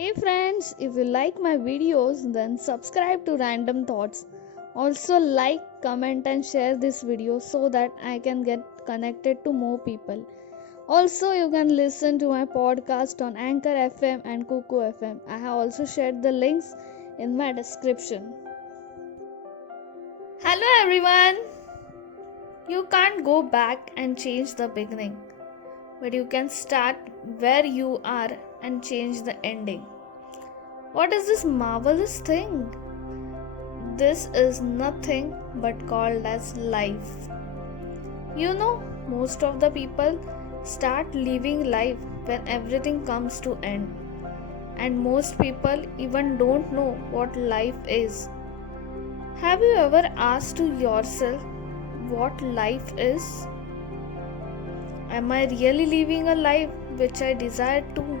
Hey friends, if you like my videos, then subscribe to Random Thoughts. Also, like, comment, and share this video so that I can get connected to more people. Also, you can listen to my podcast on Anchor FM and Kuku FM. I have also shared the links in my description. Hello everyone! You can't go back and change the beginning, but you can start where you are and change the ending. What is this marvelous thing? This is nothing but called as life. You know, most of the people start living life when everything comes to end. And most people even don't know what life is. Have you ever asked to yourself what life is? Am I really living a life which I desire to?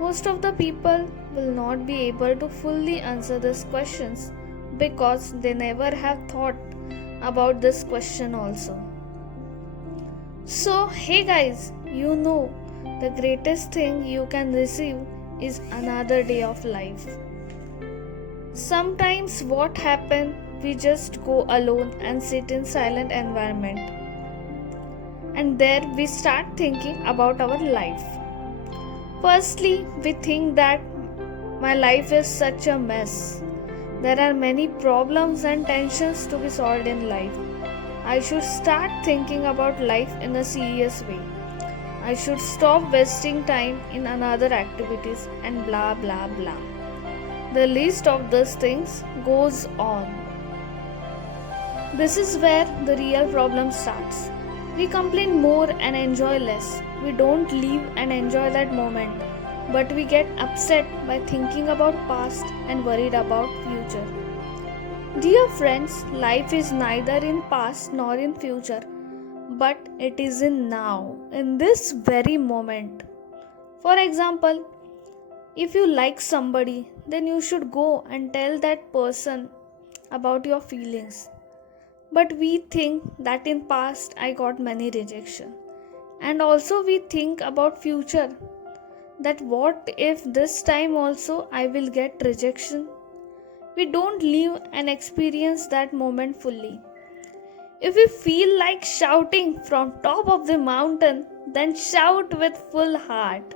Most of the people will not be able to fully answer these questions because they never have thought about this question also. So, hey guys, you know the greatest thing you can receive is another day of life. Sometimes what happens, we just go alone and sit in silent environment. And there we start thinking about our life. Firstly, we think that my life is such a mess. There are many problems and tensions to be solved in life. I should start thinking about life in a serious way. I should stop wasting time in another activities and blah blah blah. The list of these things goes on. This is where the real problem starts. We complain more and enjoy less. We don't live and enjoy that moment, but we get upset by thinking about past and worried about future. Dear friends, life is neither in past nor in future, but it is in now, in this very moment. For example, if you like somebody, then you should go and tell that person about your feelings. But we think that in past I got many rejection. And also we think about future, that what if this time also I will get rejection. We don't live and experience that moment fully. If we feel like shouting from top of the mountain, then shout with full heart.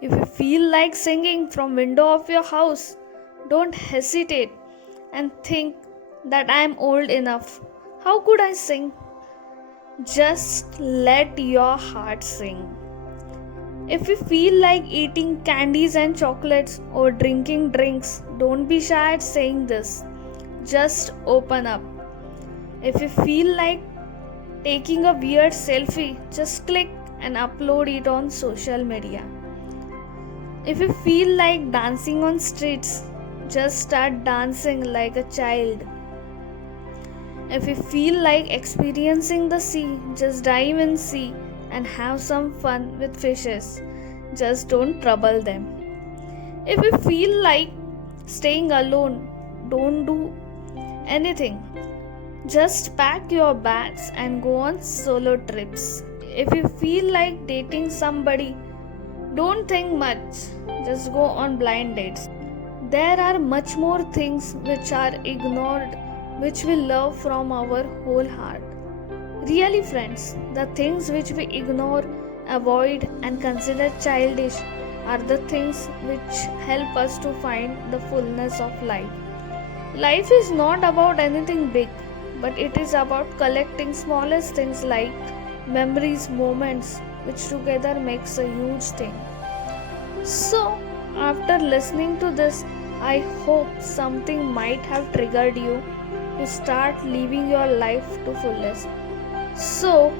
If you feel like singing from window of your house, don't hesitate and think that I am old enough. How could I sing? Just let your heart sing. If you feel like eating candies and chocolates or drinking drinks, don't be shy at saying this. Just open up. If you feel like taking a weird selfie, just click and upload it on social media. If you feel like dancing on streets, just start dancing like a child. If you feel like experiencing the sea, just dive in sea and have some fun with fishes. Just don't trouble them. If you feel like staying alone, don't do anything. Just pack your bags and go on solo trips. If you feel like dating somebody, don't think much. Just go on blind dates. There are much more things which are ignored, which we love from our whole heart. Really, friends, the things which we ignore, avoid, and consider childish are the things which help us to find the fullness of life. Life is not about anything big, but it is about collecting smallest things like memories, moments, which together makes a huge thing. So, after listening to this, I hope something might have triggered you to start living your life to fullest. So,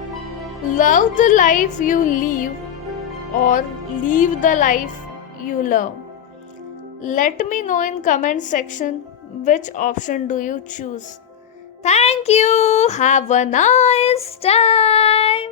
love the life you live or live the life you love. Let me know in comment section which option do you choose. Thank you. Have a nice time.